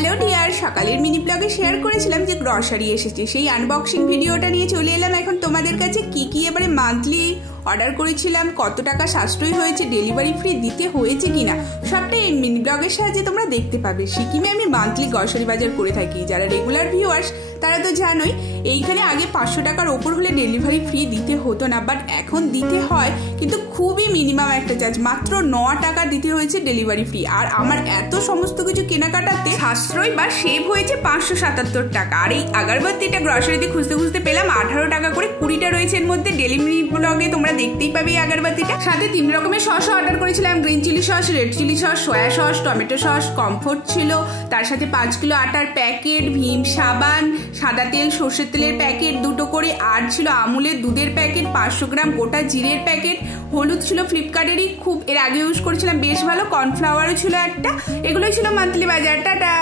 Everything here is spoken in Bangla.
হ্যালো ডিয়ার, সকালের মিনি ব্লগে শেয়ার করেছিলাম যে গ্রসারি এসেছে, সেই আনবক্সিং ভিডিওটা নিয়ে চলে এলাম এখন তোমাদের কাছে। কি এবারে মান্থলি অর্ডার করেছিলাম, কত টাকা সাশ্রয় হয়েছে, ডেলিভারি ফ্রি দিতে হয়েছে কিনা, সবটাই এই মিনি ব্লগের সাহায্যে তোমরা দেখতে পাবে। সিকিমে আমি মান্থলি গ্রসারি বাজার করে থাকি, যারা রেগুলার ভিউয়ার্স তারা তো জানোই। এইখানে আগে 500 টাকার ওপর হলে ডেলিভারি ফ্রি দিতে হতো না, বাট এখন দিতে হয়, কিন্তু খুবই মিনিমাম একটা চার্জ, মাত্র 9 টাকা দিতে হয়েছে ডেলিভারি ফ্রি। আর আমার এত সমস্ত কিছু কেনাকাটাতে সাশ্রয় বা সেভ হয়েছে 577 টাকা। আর এই আগরবাতিটা গ্রসারিতে খুঁজতে খুঁজতে পেলাম 18 টাকা করে, 20টা রয়েছে এর মধ্যে। ডেলি মিনি ব্লগে তোমরা দেখতেই পাবে এই আগরবাতিটা। সাথে 3 রকমের সস অর্ডার করেছিলাম, green chilli sauce, red chilli sauce, soya sauce, tomato sauce, comfort ছিল, তার সাথে 5 কিলো আটার প্যাকেট, ভীম সাবান, সাদা তেল, সর্ষের তেলের প্যাকেট 2টো করে, আর ছিল আমুলের দুধের প্যাকেট, 500 গ্রাম গোটা জিরের প্যাকেট, হলুদ ছিল ফ্লিপকার্টেরই, খুব এর আগে ইউজ করেছিলাম, বেশ ভালো, কর্নফ্লাওয়ারও ছিল একটা। এগুলোই ছিল মান্থলি বাজার। টাটা।